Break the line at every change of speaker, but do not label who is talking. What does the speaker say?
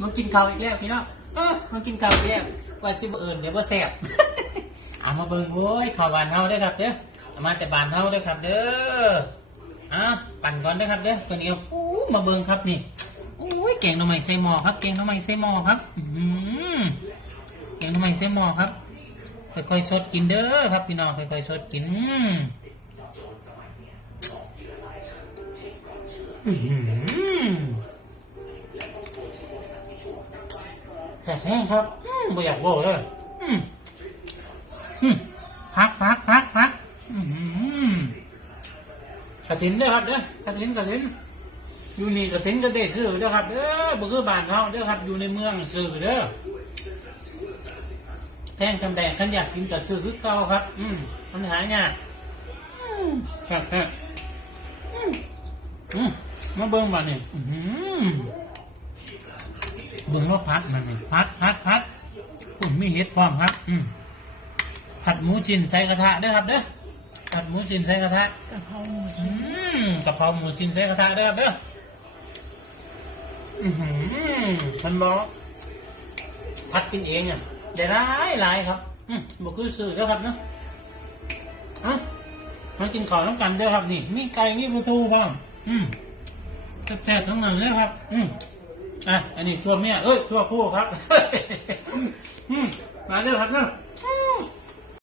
มากินข้าวอีกแล้วพี่น้องเออมากินข้าวอีกแล้วว่าสิบเอิญเดี๋ยวบ่แซ่บเอามาเบิ่งโว้ยข้าวหวานเฮาเด้อครับเด้อเอามาแต่บานเฮาเด้อครับ เด้ออะปั่นก่อนเด้อครับเด้อตัวนี้โอ้มาเบิ่งครับนี่โอ้ยแกงหน่อไม้ใส่หม้อครับแกงหน่อไม้ใส่หม้อครับอื้อหือแกงหน่อไม้ใส่หม้อครับ ค่อยๆสดกินเด้อครับพี่น้องค่อยๆสดกินอื้อหือ แต่แห้งครับอืมไม่อยากโว้เลยอืมอืมพักพักพักพักอื้อหือกระถินเด้อครับเด้อกระถินกระถินอยู่นี่กระถินกระเดซื้อเด้อครับเด้อบ่คือบ้านเขาเด้อครับอยู่ในเมืองซื้อเด้อแพงจำแดงขันอยากกินกับซื้อคือเก่าครับ อืมมันหายากอืมครับครับอืมอืมมาเบิ่งมาเนี่ยอื้อหือ เบิ่งว่าพัดมันนี่พัดพัดพัดอุ้มีเห็ดพร้อมครับ อืมผัดหมูชิ้นใส่กระทะเด้อครับเด้อผัดหมูชิ้นใส่กระทะ
กะเพราหมูชิ้น
มกะเพราหมูชิ้นใส่กระทะเด้อครับเด้ออืมมันบอกพัดกินเองอะได้หลายหลายครับ อืมบอกคือสื่อเด้อครับเนาะอะมากินข้าวน้ำกันเด้อครับนี่มีไก่มีปลาทูบ้างอืมแซ่บๆทั้งนั้นเลยครับ อืม อะอันนี้ตัวเมียเอ้ยตัวผู้ครับ อืมมาเด้อครับเนาะอื